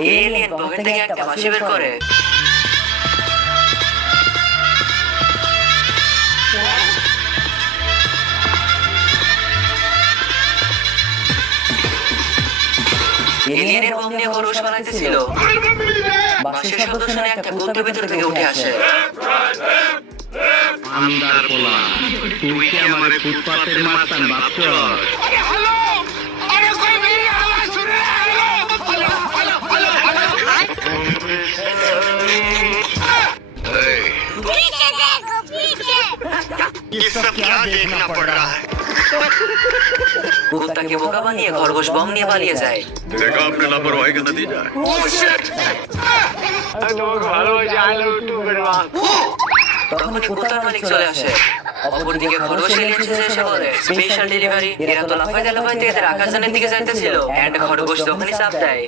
Alien pocket থেকে একটা বাঁশি বের করে। এলিয়েনের বোম নিয়ে খরগোশ পালাইতেছিল। বাঁশির শব্দ শুনে একটা কুত্তা ভেতর থেকে উঠে আসে। আমদার পোলা, তুই কি আমারে ফুটপাতের মাস্তান ভাবছস? ये सब क्या देखना पड़ रहा है? কুত্তাকে বোকা বানিয়ে খরগোশ বম নিয়ে পালিয়ে যায়। देखा आपने लापरवाही का नतीजा है। তখনই কুত্তার মালিক চলে আসে। অপরদিকে খরগোশ এলিয়েন সেজে এসে বলে, স্পেশাল ডেলিভারি। এরা তো লাফাইতে লাফাইতে এদের আকাশযানের দিকে যাইতেছিল। এন্ড খরগোশ তখনই চাপ দেয়।